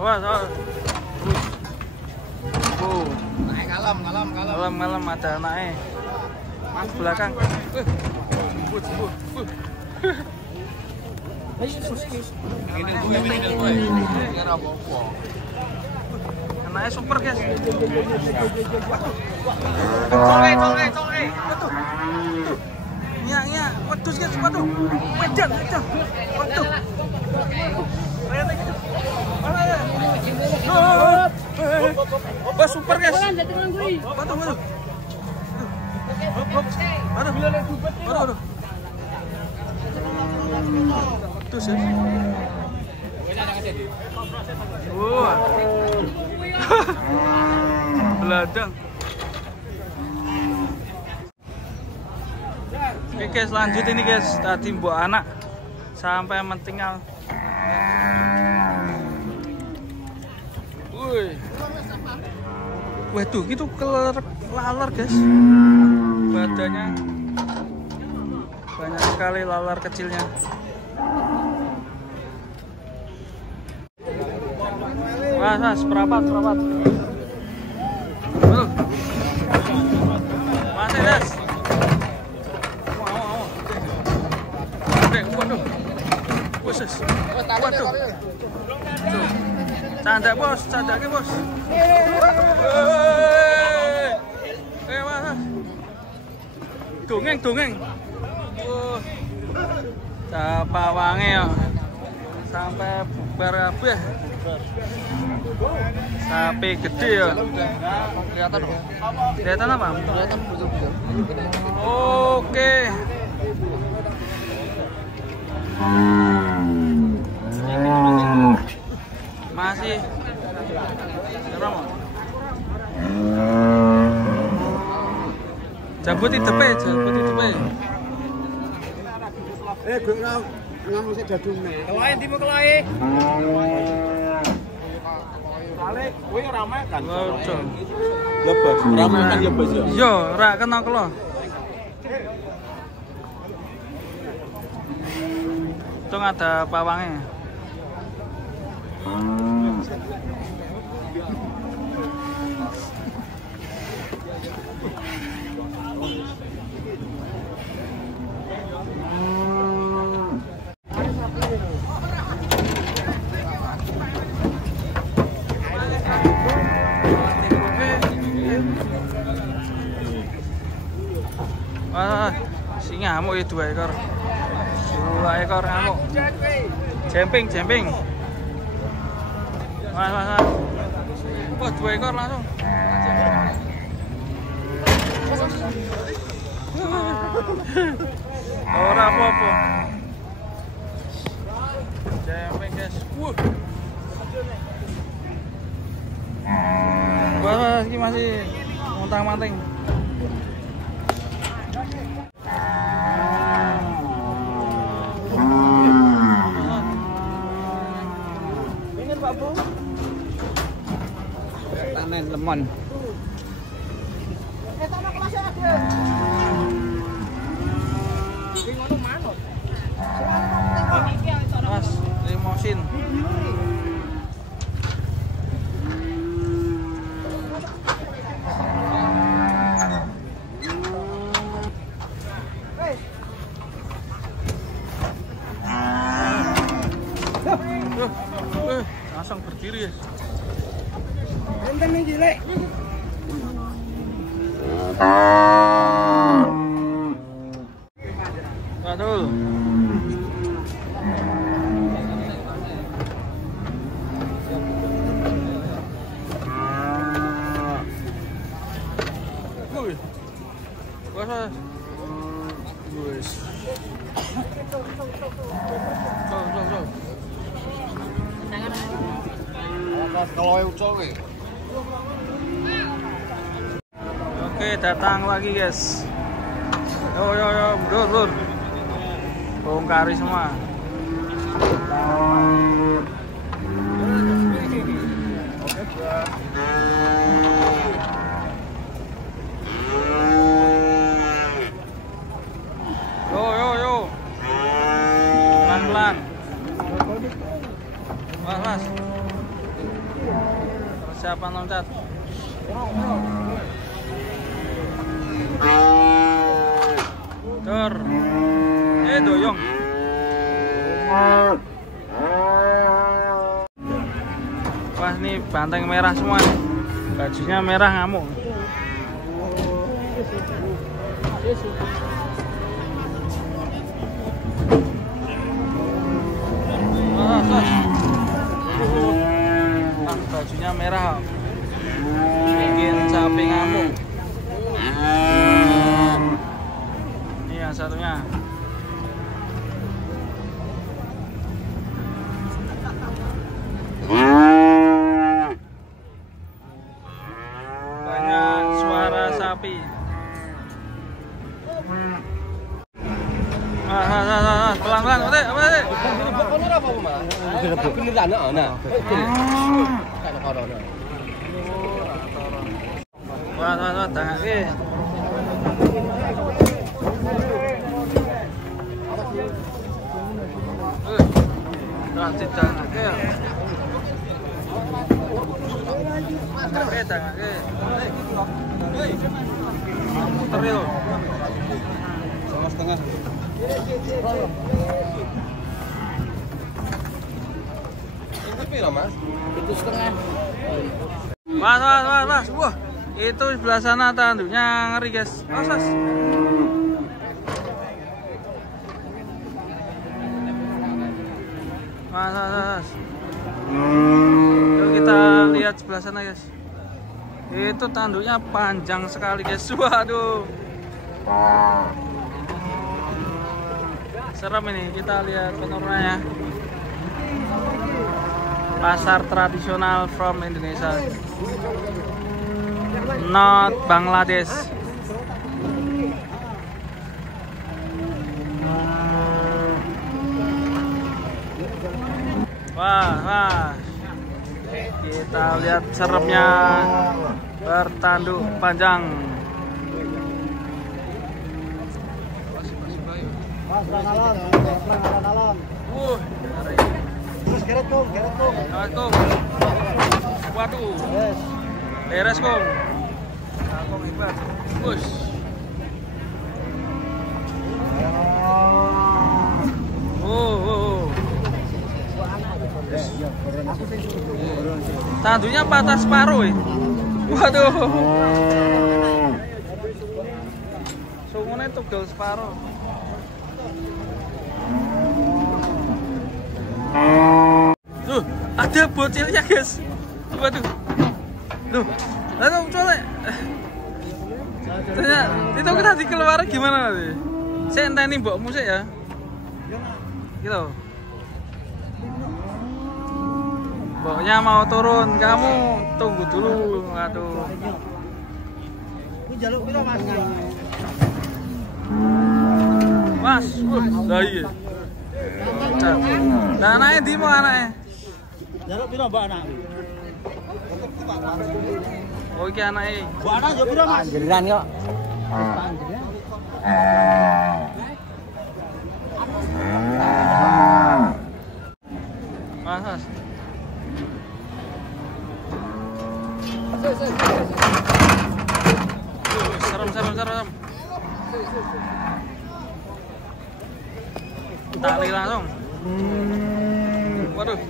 Awas, awas. Naik kalem. Kalem ada anaknya. Mas belakang. Anaknya super guys. Colke. Waduh. Nya. Waduh guys, waduh. Wajan. Waduh. Wah super guys. Waduh. Aduh. Terus ya. Wah. Beladang. Oke guys, lanjut ini guys. Tadi bawa anak sampai mentinggal. Wih. Waduh, gitu lalar guys. Badannya banyak sekali lalar kecilnya. Wah, seperapat. Masih des. Waduh. Canda bos, candake bos. Mas. Dongeng. Pawange ya. Sampai bubar kabeh. Sapi gede ya. Kelihatan loh. Kelihatan apa? Kelihatan betul-betul. Oke. Masih. Berapa? Jambut itu pe. Gue ngomong sih dadungnya. Kelain timu kelain. Balik, kowe ora makan. Lebas. Ora makan lebas ya. Yo, ora kena kelo. Untung ada pawangnya. Wah, si ngamuk itu 2 ekor. 2 ekor ngamuk. Jemping. Wah. Wah, 2 ekor langsung. Ora apa-apa. Jemping guys. Wah, ini masih montang-manting. Tanen lemon. Mas, limosin. Langsung berdiri ya. Enten nih gile. Betul. Oke, datang lagi guys. Yo, bro. Bongkari semua. Yo. Pelan-pelan. Mas. Siapa loncat? Tur. Doyong. Wah, ini banteng merah semua nih. Bajunya merah ngamuk. Bajunya merah. Bikin sapi ngamuk. Ini yang satunya. Banyak suara sapi. Pelan-pelan, apa sih? Wah, tangake. Tangake. Muter itu. 1,5. Itu piro, Mas? Itu 1,5. Mas. Wah, itu sebelah sana tanduknya ngeri, guys. Mas. Mas. Yuk kita lihat sebelah sana, guys. Itu tanduknya panjang sekali, guys. Waduh. Serem ini, kita lihat panoramanya. Pasar tradisional from Indonesia, not Bangladesh. Wah. Kita lihat seremnya bertanduk panjang. Terus geret kum. Waduh. Beres kum. Kum hebat. Bus. Tanduknya patah separuh. Waduh. Sungune tugel separuh. Tuh, ada bocilnya, guys. Waduh. Loh, lalu colek. Itu kita dikeluarin gimana nanti? Saya enteni mbokmu sih ya. Gitu. Mboknya mau turun, kamu tunggu dulu. Aduh. Jaluk piro, Mas? Mas, lah iya. Nah, anaknya di mana anaknya? Jaluk piro, Mbak anak? Oh, iki anaknya. Mbak anak yo piro, Mas? Panjeran kok. Mas. Serem. Tali langsung. Waduh.